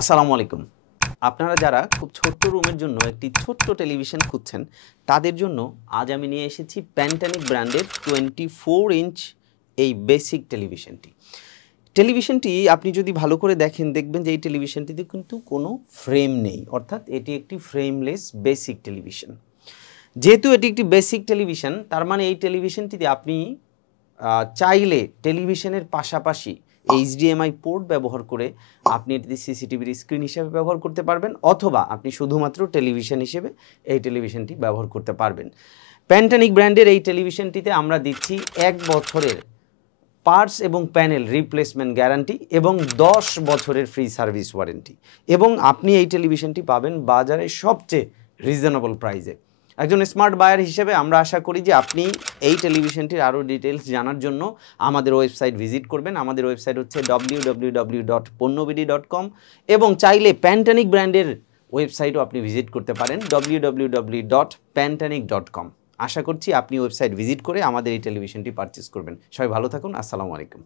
আসসালামু আলাইকুম। আপনারা যারা খুব ছোট্ট রুমের জন্য একটি ছোট্ট টেলিভিশন খুঁজছেন, তাদের জন্য আজ আমি নিয়ে এসেছি প্যান্টানিক ব্র্যান্ডের 24 ইঞ্চ এই বেসিক টেলিভিশনটি। টেলিভিশনটি আপনি যদি ভালো করে দেখেন, দেখবেন যে এই টেলিভিশনটিতে কিন্তু কোনো ফ্রেম নেই, অর্থাৎ এটি একটি ফ্রেমলেস বেসিক টেলিভিশন। যেহেতু এটি একটি বেসিক টেলিভিশন, তার মানে এই টেলিভিশনটিতে আপনি চাইলে টেলিভিশনের পাশাপাশি HDMI পোর্ট ব্যবহার করে আপনি এটিতে সিসিটিভির স্ক্রিন হিসেবে ব্যবহার করতে পারবেন, অথবা আপনি শুধুমাত্র টেলিভিশন হিসেবে এই টেলিভিশনটি ব্যবহার করতে পারবেন। প্যান্টানিক ব্র্যান্ডের এই টেলিভিশনটিতে আমরা দিচ্ছি 1 বছরের পার্টস এবং প্যানেল রিপ্লেসমেন্ট গ্যারান্টি এবং 10 বছরের ফ্রি সার্ভিস ওয়ারেন্টি, এবং আপনি এই টেলিভিশনটি পাবেন বাজারে সবচেয়ে রিজনেবল প্রাইসে। একজন স্মার্ট বায়ার হিসেবে আমরা আশা করি যে আপনি এই টেলিভিশনটির আরও ডিটেলস জানার জন্য আমাদের ওয়েবসাইট ভিজিট করবেন। আমাদের ওয়েবসাইট হচ্ছে www.ponnobidi.com, এবং চাইলে প্যান্টানিক ব্র্যান্ডের ওয়েবসাইটও আপনি ভিজিট করতে পারেন www.pantanic.com। আশা করছি আপনি ওয়েবসাইট ভিজিট করে আমাদের এই টেলিভিশনটি পারচেস করবেন। সবাই ভালো থাকুন। আসসালামু আলাইকুম।